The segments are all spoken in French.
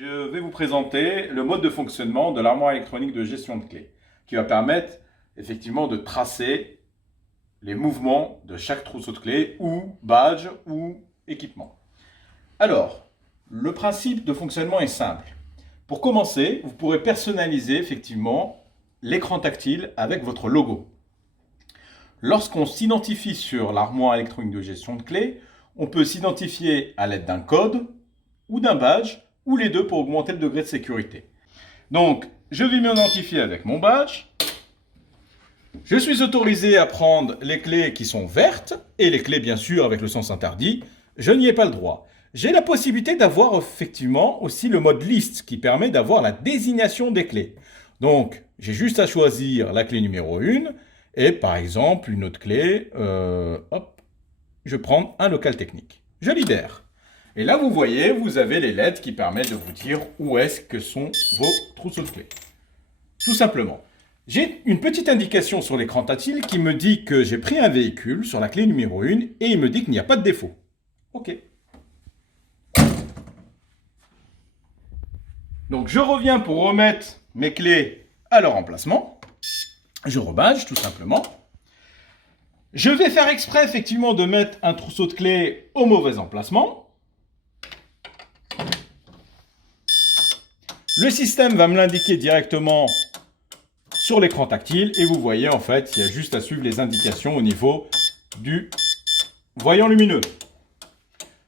Je vais vous présenter le mode de fonctionnement de l'armoire électronique de gestion de clés, qui va permettre effectivement de tracer les mouvements de chaque trousseau de clés ou badge ou équipement. Alors, le principe de fonctionnement est simple. Pour commencer, vous pourrez personnaliser effectivement l'écran tactile avec votre logo. Lorsqu'on s'identifie sur l'armoire électronique de gestion de clés, on peut s'identifier à l'aide d'un code ou d'un badge, ou les deux pour augmenter le degré de sécurité. Donc, je vais m'identifier avec mon badge. Je suis autorisé à prendre les clés qui sont vertes, et les clés bien sûr avec le sens interdit, je n'y ai pas le droit. J'ai la possibilité d'avoir effectivement aussi le mode liste qui permet d'avoir la désignation des clés. Donc, j'ai juste à choisir la clé numéro 1 et par exemple une autre clé, je prends un local technique. Je libère. Et là, vous voyez, vous avez les LED qui permettent de vous dire où est-ce que sont vos trousseaux de clés. Tout simplement. J'ai une petite indication sur l'écran tactile qui me dit que j'ai pris un véhicule sur la clé numéro 1 et il me dit qu'il n'y a pas de défaut. OK. Donc, je reviens pour remettre mes clés à leur emplacement. Je rebadge, tout simplement. Je vais faire exprès, effectivement, de mettre un trousseau de clés au mauvais emplacement. Le système va me l'indiquer directement sur l'écran tactile et vous voyez en fait, il y a juste à suivre les indications au niveau du voyant lumineux.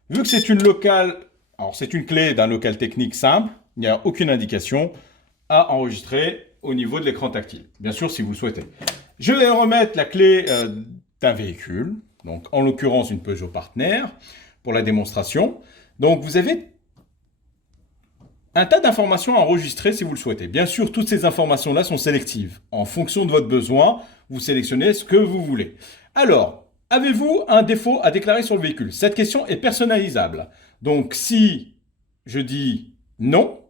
Vu que c'est une locale, alors c'est une clé d'un local technique simple, il n'y a aucune indication à enregistrer au niveau de l'écran tactile. Bien sûr, si vous le souhaitez. Je vais remettre la clé d'un véhicule, donc en l'occurrence une Peugeot Partner, pour la démonstration. Donc vous avez un tas d'informations à enregistrer si vous le souhaitez. Bien sûr, toutes ces informations-là sont sélectives. En fonction de votre besoin, vous sélectionnez ce que vous voulez. Alors, avez-vous un défaut à déclarer sur le véhicule? Cette question est personnalisable. Donc, si je dis non,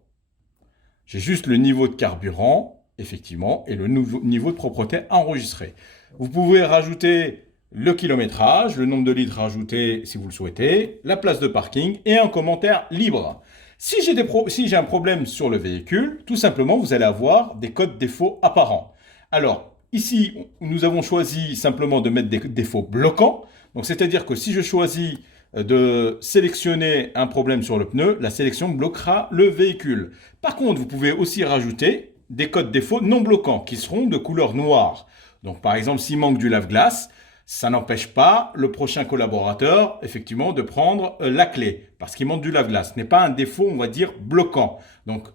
j'ai juste le niveau de carburant, effectivement, et le niveau de propreté à enregistrer. Vous pouvez rajouter le kilométrage, le nombre de litres rajouté si vous le souhaitez, la place de parking et un commentaire libre. Si j'ai un problème sur le véhicule, tout simplement, vous allez avoir des codes défauts apparents. Alors, ici, nous avons choisi simplement de mettre des défauts bloquants. Donc, c'est-à-dire que si je choisis de sélectionner un problème sur le pneu, la sélection bloquera le véhicule. Par contre, vous pouvez aussi rajouter des codes défauts non bloquants qui seront de couleur noire. Donc, par exemple, s'il manque du lave-glace, ça n'empêche pas le prochain collaborateur, effectivement, de prendre la clé, parce qu'il manque du lave-glace. Ce n'est pas un défaut, on va dire, bloquant. Donc,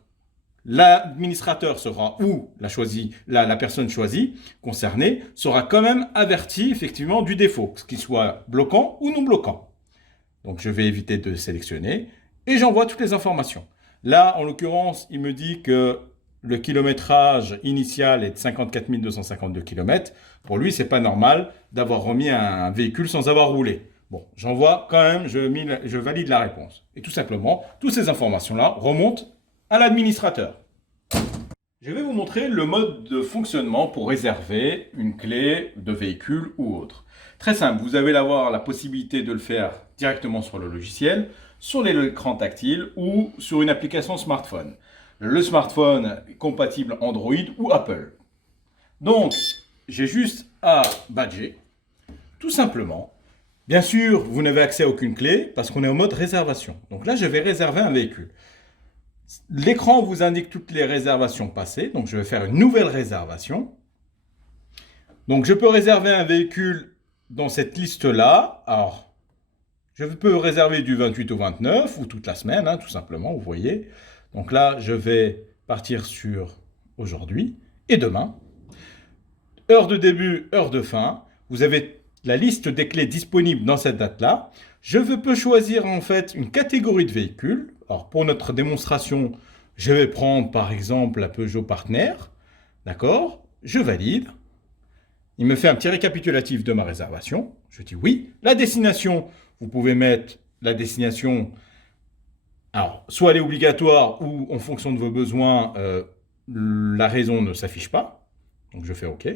l'administrateur sera, ou la personne choisie, concernée, sera quand même avertie, effectivement, du défaut, qu'il soit bloquant ou non bloquant. Donc, je vais éviter de sélectionner, et j'envoie toutes les informations. Là, en l'occurrence, il me dit que le kilométrage initial est de 54 252 km. Pour lui, c'est pas normal d'avoir remis un véhicule sans avoir roulé. Bon, j'envoie quand même, je valide la réponse. Et tout simplement, toutes ces informations-là remontent à l'administrateur. Je vais vous montrer le mode de fonctionnement pour réserver une clé de véhicule ou autre. Très simple, vous allez avoir la possibilité de le faire directement sur le logiciel, sur l'écran tactile ou sur une application smartphone. Le smartphone est compatible Android ou Apple. Donc, j'ai juste à badger, tout simplement. Bien sûr, vous n'avez accès à aucune clé parce qu'on est en mode réservation. Donc là, je vais réserver un véhicule. L'écran vous indique toutes les réservations passées. Donc, je vais faire une nouvelle réservation. Donc, je peux réserver un véhicule dans cette liste-là. Alors, je peux réserver du 28 au 29 ou toute la semaine, tout simplement, vous voyez. Donc là, je vais partir sur aujourd'hui et demain. Heure de début, heure de fin. Vous avez la liste des clés disponibles dans cette date-là. Je peux choisir en fait une catégorie de véhicules. Alors pour notre démonstration, je vais prendre par exemple la Peugeot Partner. D'accord? Je valide. Il me fait un petit récapitulatif de ma réservation. Je dis oui. La destination, vous pouvez mettre la destination. Alors, soit elle est obligatoire ou en fonction de vos besoins, la raison ne s'affiche pas. Donc, je fais OK.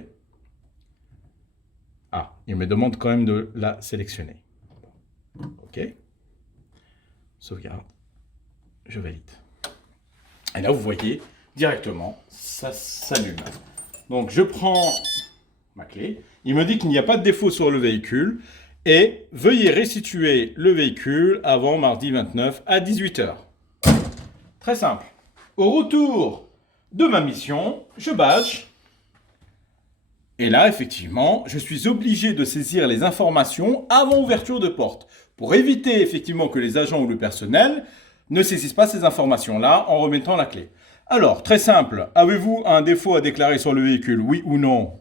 Ah, il me demande quand même de la sélectionner. OK. Sauvegarde. Je valide. Et là, vous voyez directement, ça s'allume. Donc, je prends ma clé. Il me dit qu'il n'y a pas de défaut sur le véhicule. Et veuillez restituer le véhicule avant mardi 29 à 18 h. Très simple. Au retour de ma mission, je badge. Et là, effectivement, je suis obligé de saisir les informations avant ouverture de porte pour éviter effectivement que les agents ou le personnel ne saisissent pas ces informations-là en remettant la clé. Alors, très simple, avez-vous un défaut à déclarer sur le véhicule, oui ou non?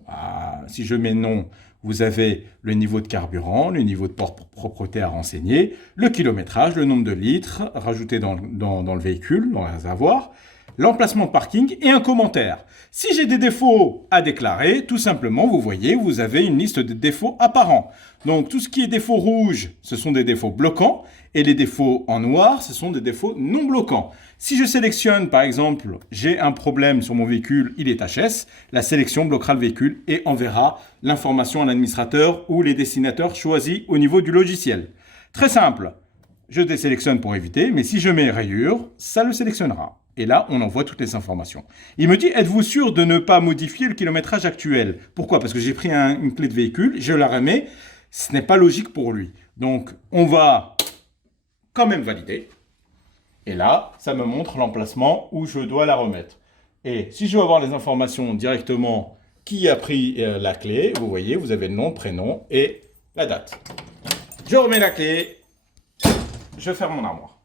Si je mets non, vous avez le niveau de carburant, le niveau de propreté à renseigner, le kilométrage, le nombre de litres rajouté dans le véhicule, dans le réservoir, l'emplacement de parking et un commentaire. Si j'ai des défauts à déclarer, tout simplement, vous voyez, vous avez une liste de défauts apparents. Donc, tout ce qui est défauts rouges, ce sont des défauts bloquants, et les défauts en noir, ce sont des défauts non bloquants. Si je sélectionne, par exemple, j'ai un problème sur mon véhicule, il est HS, la sélection bloquera le véhicule et enverra l'information à l'administrateur ou les destinataires choisis au niveau du logiciel. Très simple, je désélectionne pour éviter, mais si je mets rayure, ça le sélectionnera. Et là, on envoie toutes les informations. Il me dit, êtes-vous sûr de ne pas modifier le kilométrage actuel? Pourquoi? Parce que j'ai pris une clé de véhicule, je la remets, ce n'est pas logique pour lui. Donc, on va quand même valider. Et là, ça me montre l'emplacement où je dois la remettre. Et si je veux avoir les informations directement qui a pris la clé, vous voyez, vous avez le nom, prénom et la date. Je remets la clé, je ferme mon armoire.